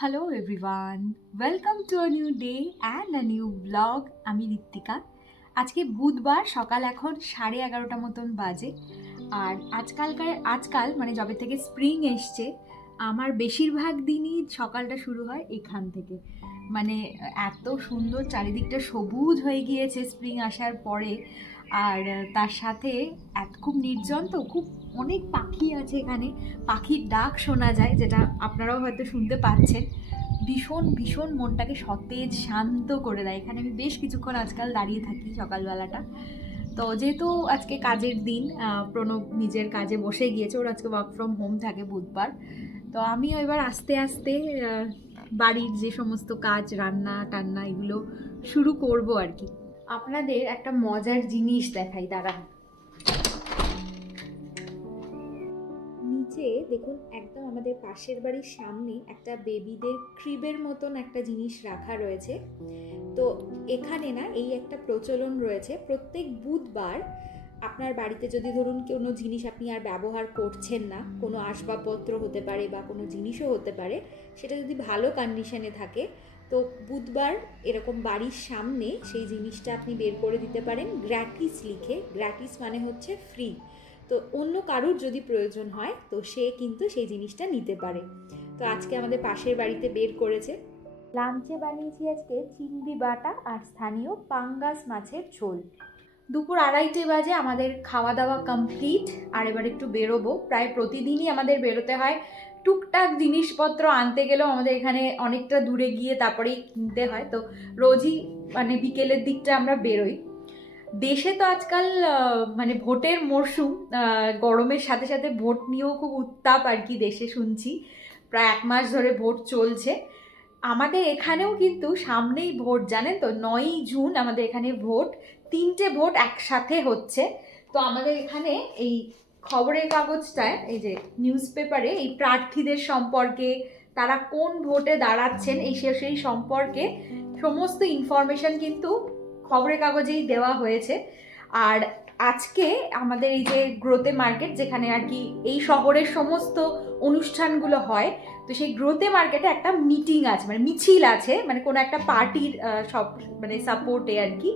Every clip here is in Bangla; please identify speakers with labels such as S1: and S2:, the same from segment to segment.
S1: Hello everyone welcome to a new day and a new blog আমি ঋত্বিকা আজকে বুধবার, সকাল এখন সাড়ে এগারোটা মতন বাজে। আর আজকালকার, আজকাল মানে যবে থেকে স্প্রিং এসছে, আমার বেশিরভাগ দিনই সকালটা শুরু হয় এখান থেকে। মানে এত সুন্দর চারিদিকটা সবুজ হয়ে গিয়েছে স্প্রিং আসার পরে। আর তার সাথে এত খুব নির্জন তো, খুব অনেক পাখি আছে এখানে। পাখির ডাক শোনা যায়, যেটা আপনারাও হয়তো শুনতে পাচ্ছেন। ভীষণ ভীষণ মনটাকে সতেজ, শান্ত করে দেয়। এখানে আমি বেশ কিছুক্ষণ আজকাল দাঁড়িয়ে থাকি সকালবেলাটা। তো যেহেতু আজকে কাজের দিন প্রণব নিজের কাজে বসে গিয়েছে, ওর আজকে ওয়ার্ক ফ্রম হোম থাকে বুধবার। তো আমিও এবার আস্তে আস্তে বাড়ির যে সমস্ত কাজ, রান্না, টান্না, এগুলো শুরু করব আর কি। আপনাদের একটা মজার জিনিস দেখাই, দাঁড়ান। নিচে দেখুন, একদম আমাদের পাশের বাড়ির সামনে একটা বেবিদের ক্রিবের মতন একটা জিনিস রাখা রয়েছে। তো এখানে না এই একটা প্রচলন রয়েছে। প্রত্যেক বুধবার আপনার বাড়িতে যদি ধরুন কোনো জিনিস আপনি আর ব্যবহার করছেন না, কোনো আসবাবপত্র হতে পারে বা কোনো জিনিসও হতে পারে, সেটা যদি ভালো কন্ডিশনে থাকে, তো বুধবার এরকম বাড়ির সামনে সেই জিনিসটা আপনি বের করে দিতে পারেন। গ্র্যাটিস লিখে গ্র্যাটিস মানে হচ্ছে ফ্রি তো অন্য কারুর যদি প্রয়োজন হয়, তো সে কিন্তু সেই জিনিসটা নিতে পারে। তো আজকে আমাদের পাশের বাড়িতে বের করেছে। লাঞ্চে বানিয়েছি আজকে চিংড়ি বাটা আর স্থানীয় পাঙ্গাস মাছের ঝোল। দুপুর আড়াইটে বাজে, আমাদের খাওয়া দাওয়া কমপ্লিট আর এবার একটু বেরোবো। প্রায় প্রতিদিনই আমাদের বেরোতে হয়। টুকটাক জিনিসপত্র আনতে গেলেও আমাদের এখানে অনেকটা দূরে গিয়ে তারপরেই কিনতে হয়। তো রোজই মানে বিকেলের দিকটা আমরা বেরোই। দেশে তো আজকাল মানে ভোটের মরশুম গরমের সাথে সাথে ভোট নিয়েও খুব উত্তাপ আর কি দেশে শুনছি। প্রায় এক মাস ধরে ভোট চলছে। আমাদের এখানেও কিন্তু সামনেই ভোট, জানেন তো? নয়ই জুন আমাদের এখানে ভোট, তিনটে ভোট একসাথে হচ্ছে। তো আমাদের এখানে এই খবরের কাগজটায়, এই যে নিউজ পেপারে, এই প্রার্থীদের সম্পর্কে, তারা কোন ভোটে দাঁড়াচ্ছেন, এই সেই সম্পর্কে সমস্ত ইনফরমেশন কিন্তু খবরের কাগজেই দেওয়া হয়েছে। আর আজকে আমাদের এই যে গ্রোথে মার্কেট যেখানে আর কি এই শহরের সমস্ত অনুষ্ঠানগুলো হয়, তো সেই গ্রোথে মার্কেটে একটা মিটিং আছে মানে মিছিল আছে মানে কোনো একটা পার্টির সব মানে সাপোর্টে আর কি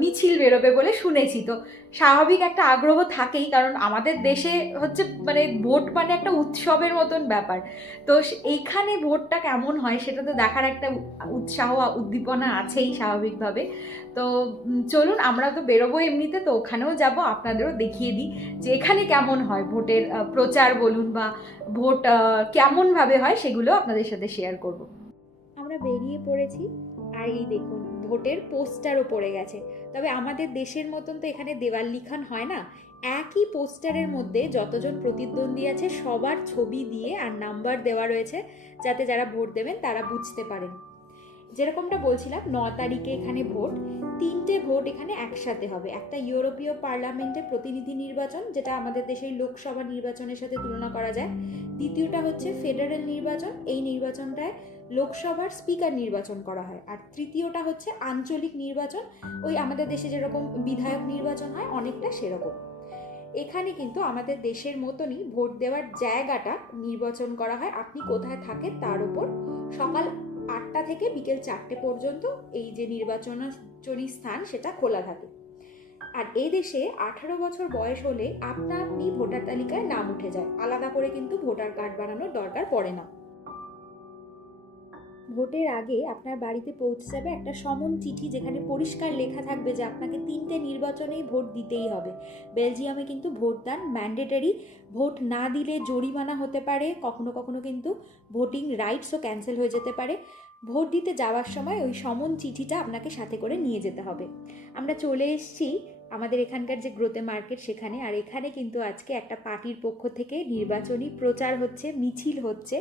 S1: মিছিল বেরোবে বলে শুনেছি। তো স্বাভাবিক একটা আগ্রহ থাকেই, কারণ আমাদের দেশে হচ্ছে মানে ভোট মানে একটা উৎসবের মতন ব্যাপার। তো এইখানে ভোটটা কেমন হয় সেটা তো দেখার একটা উৎসাহ, উদ্দীপনা আছেই স্বাভাবিকভাবে। তো চলুন আমরা তো বেরোবো এমনিতে, তো ওখানেও যাব, আপনাদেরও দেখিয়ে দিই যে এখানে কেমন হয় ভোটের প্রচার বলুন বা ভোট কেমনভাবে হয় সেগুলো আপনাদের সাথে শেয়ার করব। আমরা বেরিয়ে পড়েছি, আর এই দেখুন, ভোটের পোস্টারও পড়ে গেছে। তবে আমাদের দেশের মতন তো এখানে দেওয়াল লিখান হয় না। একই পোস্টারের মধ্যে যতজন প্রতিদ্বন্দ্বী আছে, সবার ছবি দিয়ে আর নাম্বার দেওয়া রয়েছে, যাতে যারা ভোট দেবেন তারা বুঝতে পারেন। যেরকমটা বলছিলাম, ন তারিখে এখানে ভোট, তিনটে ভোট এখানে একসাথে হবে। একটা ইউরোপীয় পার্লামেন্টের প্রতিনিধি নির্বাচন, যেটা আমাদের দেশের লোকসভা নির্বাচনের সাথে তুলনা করা যায়। দ্বিতীয়টা হচ্ছে ফেডারেল নির্বাচন, এই নির্বাচনটায় লোকসভার স্পিকার নির্বাচন করা হয়। আর তৃতীয়টা হচ্ছে আঞ্চলিক নির্বাচন, ওই আমাদের দেশে যেরকম বিধায়ক নির্বাচন হয়, অনেকটা সেরকম। এখানে কিন্তু আমাদের দেশের মতনই ভোট দেওয়ার জায়গাটা নির্বাচন করা হয়। আপনি কোথায় থাকেন তার উপর সকাল আটটা থেকে বিকেল চারটে পর্যন্ত এই যে নির্বাচনী স্থান, সেটা খোলা থাকে। আর এই দেশে আঠারো বছর বয়স হলে আপনা আপনি ভোটার তালিকায় নাম উঠে যায়। আলাদা করে কিন্তু ভোটার কার্ড বানানোর দরকার পড়ে না। ভোটের আগে আপনার বাড়িতে পৌঁছে যাবে একটা সমন চিঠি যেখানে পরিষ্কার লেখা থাকবে যে আপনাকে তিনটে নির্বাচনেই ভোট দিতেই হবে। বেলজিয়ামে কিন্তু ভোটদান ম্যান্ডেটারি। ভোট না দিলে জরিমানা হতে পারে, কখনো কখনো কিন্তু ভোটিং রাইটসও ক্যান্সেল হয়ে যেতে পারে। ভোট দিতে যাওয়ার সময় ওই সমন চিঠিটা আপনাকে সাথে করে নিয়ে যেতে হবে। আমরা চলে এসেছি আমাদের এখানকার যে গ্রোতে মার্কেট সেখানে, আর এখানে কিন্তু আজকে একটা পার্টির পক্ষ থেকে নির্বাচনী প্রচার হচ্ছে, মিছিল হচ্ছে।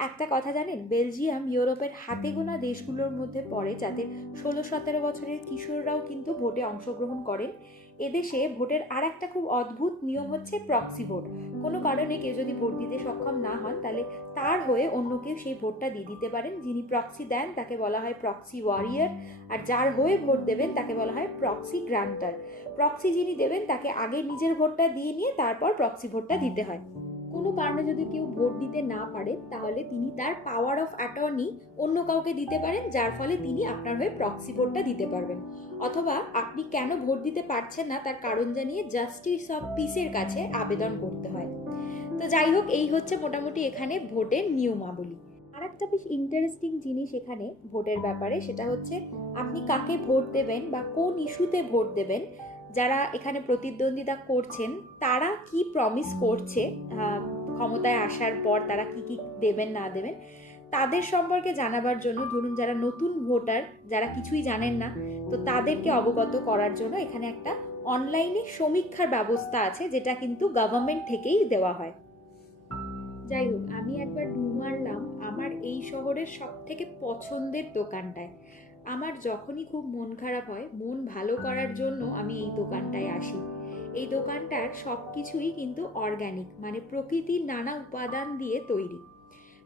S1: একটা কথা জানেন, বেলজিয়াম ইউরোপের হাতে গোনা দেশগুলোর মধ্যে পড়ে, যাতে ষোলো সতেরো বছরের কিশোররাও কিন্তু ভোটে অংশগ্রহণ করেন। এদেশে ভোটের আর একটা খুব অদ্ভুত নিয়ম হচ্ছে প্রক্সি ভোট কোনো কারণে কেউ যদি ভোট দিতে সক্ষম না হন, তাহলে তার হয়ে অন্য কেউ সেই ভোটটা দিয়ে দিতে পারেন, যিনি প্রক্সি দেন, তাকে বলা হয় প্রক্সি ওয়ারিয়ার আর যার হয়ে ভোট দেবেন, তাকে বলা হয় প্রক্সি গ্রান্টার প্রক্সি যিনি দেবেন, তাকে আগে নিজের ভোটটা দিয়ে নিয়ে তারপর প্রক্সি ভোটটা দিতে হয়। কোনো কারণে যদি কেউ ভোট দিতে না পারে, তাহলে তিনি তার পাওয়ার অফ অ্যাটর্নি অন্য কাউকে দিতে পারেন, যার ফলে তিনি আপনার হয়ে প্রক্সি ভোটটা দিতে পারবেন। অথবা আপনি কেন ভোট দিতে পারছেন না, তার কারণ জানিয়ে জাস্টিস অফ পিসের কাছে আবেদন করতে হয়। তো যাই হোক, এই হচ্ছে মোটামুটি এখানে ভোটের নিয়মাবলী। আর একটা বেশ ইন্টারেস্টিং জিনিস এখানে ভোটের ব্যাপারে, সেটা হচ্ছে আপনি কাকে ভোট দেবেন বা কোন ইস্যুতে ভোট দেবেন যারা এখানে প্রতিদ্বন্দ্বিতা করছেন, তারা কি প্রমিস করছে ক্ষমতায় আসার পর তারা কি কি দেবেন, না দেবেন, তাদের সম্পর্কে জানাবার জন্য ধরুন যারা নতুন ভোটার, যারা কিছুই জানেন না, তো তাদেরকে অবগত করার জন্য এখানে একটা অনলাইনে সমীক্ষার ব্যবস্থা আছে, যেটা কিন্তু গভর্নমেন্ট থেকেই দেওয়া হয়। যাই হোক, আমি একবার ডুব মারলাম, আমার এই শহরের সব থেকে পছন্দের দোকানটায়। আমার যখনই খুব মন খারাপ হয়, মন ভালো করার জন্য আমি এই দোকানটায় আসি। এই দোকানটার সব কিছুই কিন্তু অর্গ্যানিক মানে প্রকৃতির নানা উপাদান দিয়ে তৈরি।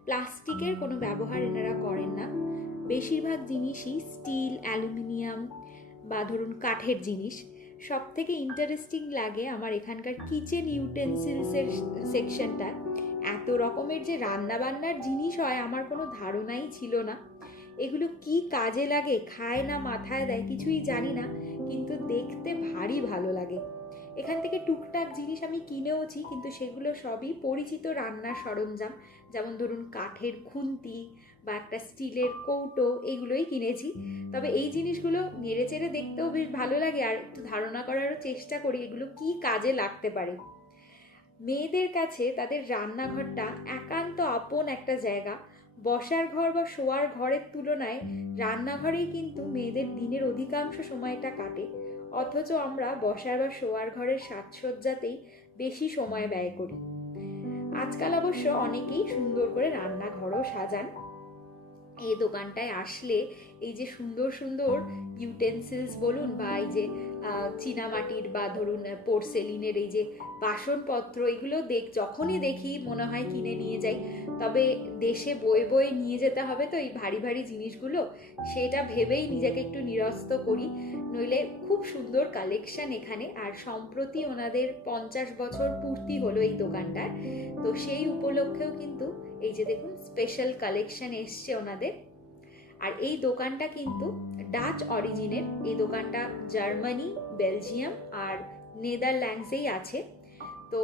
S1: প্লাস্টিকের কোনো ব্যবহার এনারা করেন না। বেশিরভাগ জিনিসই স্টিল, অ্যালুমিনিয়াম বা ধরুন কাঠের জিনিস। সব থেকে ইন্টারেস্টিং লাগে আমার এখানকার কিচেন ইউটেন্সিলসের সেকশনটা এত রকমের যে রান্নাবান্নার জিনিস হয়, আমার কোনো ধারণাই ছিল না। এগুলো কি কাজে লাগে, খায় না, মাথায় দেয় কিছুই জানি না, কিন্তু দেখতে ভারী ভালো লাগে। এখান থেকে টুকটাক জিনিস আমি কিনেওছি, কিন্তু সেগুলো সবই পরিচিত রান্নার সরঞ্জাম। যেমন ধরুন কাঠের খুন্তি বা একটা স্টিলের কৌটো, এগুলোই কিনেছি। তবে এই জিনিসগুলো নেড়ে চেড়ে দেখতেও বেশ ভালো লাগে, আর একটু ধারণা করারও চেষ্টা করি এগুলো কি কাজে লাগতে পারে। মেয়েদের কাছে তাদের রান্নাঘরটা একান্ত আপন একটা জায়গা। বসার ঘর বা শোয়ার ঘরের তুলনায় রান্নাঘরেই কিন্তু মেয়েদের দিনের অধিকাংশ সময়টা কাটে। অথচ আমরা বসার বা শোয়ার ঘরের সাজসজ্জাতেই বেশি সময় ব্যয় করি। আজকাল অবশ্য অনেকেই সুন্দর করে রান্নাঘরও সাজান। এই দোকানটায় আসলে এই যে সুন্দর সুন্দর ইউটেন্সিলস বলুন বা এই যে চীনামাটির বা ধরুন পোর্সেলিনের এই যে বাসনপত্র, এগুলো দেখ যখনই দেখি মনে হয় কিনে নিয়ে যাই, তবে দেশে বয়ে বয়ে নিয়ে যেতে হবে তো এই ভারী ভারী জিনিসগুলো, সেটা ভেবেই নিজেকে একটু নিরস্ত করি। নইলে খুব সুন্দর কালেকশন এখানে, আর সম্প্রতি ওনাদের পঞ্চাশ বছর পূর্তি হলো এই দোকানটার। তো সেই উপলক্ষেও কিন্তু এই যে দেখুন স্পেশাল কালেকশন এসছে ওনাদের। আর এই দোকানটা কিন্তু ডাচ অরিজিনের। এই দোকানটা জার্মানি, বেলজিয়াম আর নেদারল্যান্ডসেই আছে। তো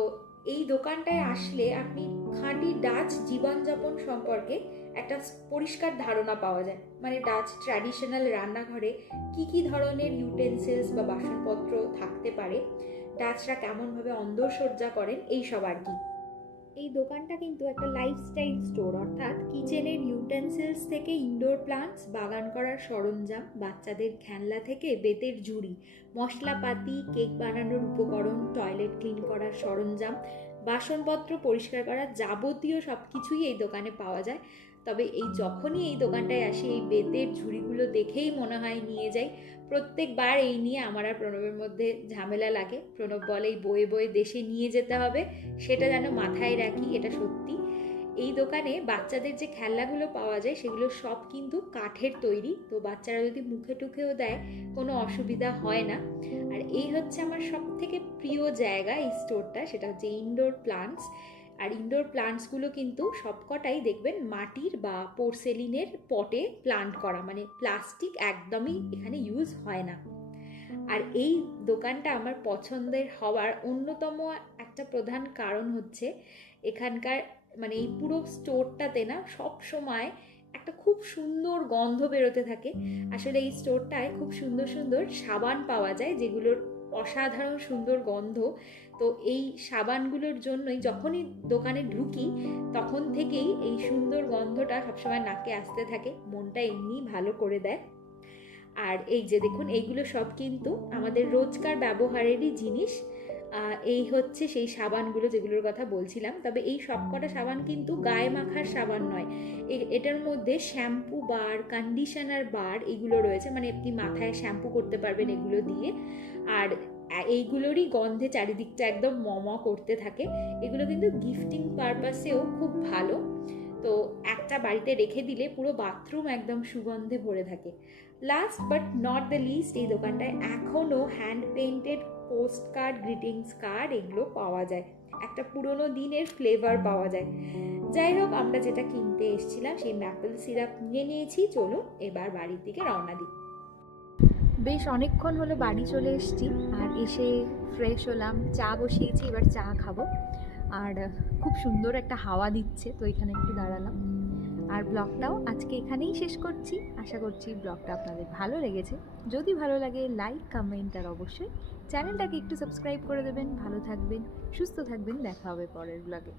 S1: এই দোকানটায় আসলে আপনি খাঁটি ডাচ জীবনযাপন সম্পর্কে একটা পরিষ্কার ধারণা পাওয়া যায়। মানে ডাচ ট্র্যাডিশনাল রান্নাঘরে কি কি ধরনের ইউটেন্সিলস বা বাসনপত্র থাকতে পারে, ডাচরা কেমনভাবে অন্দরসজ্জা করেন, এই সব আর কি। এই দোকানটা কিন্তু একটা লাইফস্টাইল স্টোর অর্থাৎ কিচেনের ইউটেন্সিলস থেকে ইনডোর প্লান্টস বাগান করার সরঞ্জাম, বাচ্চাদের খেলনা থেকে বেতের ঝুড়ি, মশলাপাতি কেক বানানোর উপকরণ টয়লেট ক্লিন করার সরঞ্জাম, বাসনপত্র পরিষ্কার করার যাবতীয় সব কিছুই এই দোকানে পাওয়া যায়। তবে এই যখনই এই দোকানটায় আসি, এই বেতের ঝুড়িগুলো দেখেই মনে হয় নিয়ে যাই। প্রত্যেকবার এই নিয়ে আমার আর প্রণবের মধ্যে ঝামেলা লাগে। প্রণব বলে, এই বয়ে বয়ে দেশে নিয়ে যেতে হবে। সেটা যেন মাথায় রাখি, এটা সত্যি। এই দোকানে বাচ্চাদের যে খেলনাগুলো পাওয়া যায়, সেগুলো সব কিন্তু কাঠের তৈরি। তো বাচ্চারা যদি মুখে টুখেও দেয়, কোনো অসুবিধা হয় না। আর এই হচ্ছে আমার সব থেকে প্রিয় জায়গা এই স্টোরটা, সেটা হচ্ছে ইনডোর প্লান্টস আর ইনডোর প্লান্টসগুলো কিন্তু সবকটাই দেখবেন মাটির বা পোর্সেলিনের পটে প্লান্ট করা মানে প্লাস্টিক একদমই এখানে ইউজ হয় না। আর এই দোকানটা আমার পছন্দের হওয়ার অন্যতম একটা প্রধান কারণ হচ্ছে এখানকার মানে এই পুরো স্টোরটাতে না সব সময় একটা খুব সুন্দর গন্ধ বেরোতে থাকে। আসলে এই স্টোরটায় খুব সুন্দর সুন্দর সাবান পাওয়া যায় যেগুলোর অসাধারণ সুন্দর গন্ধ। তো এই সাবানগুলোর জন্যই যখনই দোকানে ঢুকি, তখন থেকেই এই সুন্দর গন্ধটা সবসময় নাকে আসতে থাকে, মনটা এমনি ভালো করে দেয়। আর এই যে দেখুন, এইগুলো সব কিন্তু আমাদের রোজকার ব্যবহারেরই জিনিস। এই হচ্ছে সেই সাবানগুলো যেগুলোর কথা বলছিলাম। তবে এই সবকটা সাবান কিন্তু গায়ে মাখার সাবান নয়। এটার মধ্যে শ্যাম্পু বার কন্ডিশনার বার এগুলো রয়েছে। মানে আপনি মাথায় শ্যাম্পু করতে পারবেন এগুলো দিয়ে। আর এইগুলোরই গন্ধে চারিদিকটা একদম মমা করতে থাকে। এগুলো কিন্তু গিফটিং পারপাসেও খুব ভালো। তো একটা বাড়িতে রেখে দিলে পুরো বাথরুম একদম সুগন্ধে ভরে থাকে। Last but not the least এই দোকানটায় এখনও hand painted post card greetings card এগুলো পাওয়া যায়। একটা পুরোনো দিনের ফ্লেভার পাওয়া যায়। যাই হোক, আমরা যেটা কিনতে এসেছিলাম, সেই ম্যাপেল সিরাপ নিয়ে নিয়েছি। চলুন এবার বাড়ির দিকে রওনা দিই। বেশ অনেকক্ষণ হলো বাড়ি চলে এসেছি, আর এসে ফ্রেশ হলাম। চা বসিয়েছি, এবার চা খাব। আর খুব সুন্দর একটা হাওয়া দিচ্ছে, তো এখানে একটু দাঁড়ালাম। আর ব্লগটাও আজকে এখানেই শেষ করছি। আশা করছি ব্লগটা আপনাদের ভালো লেগেছে। যদি ভালো লাগে, লাইক, কমেন্ট আর অবশ্যই চ্যানেলটাকে একটু সাবস্ক্রাইব করে দেবেন। ভালো থাকবেন, সুস্থ থাকবেন। দেখা হবে পরের ব্লগে।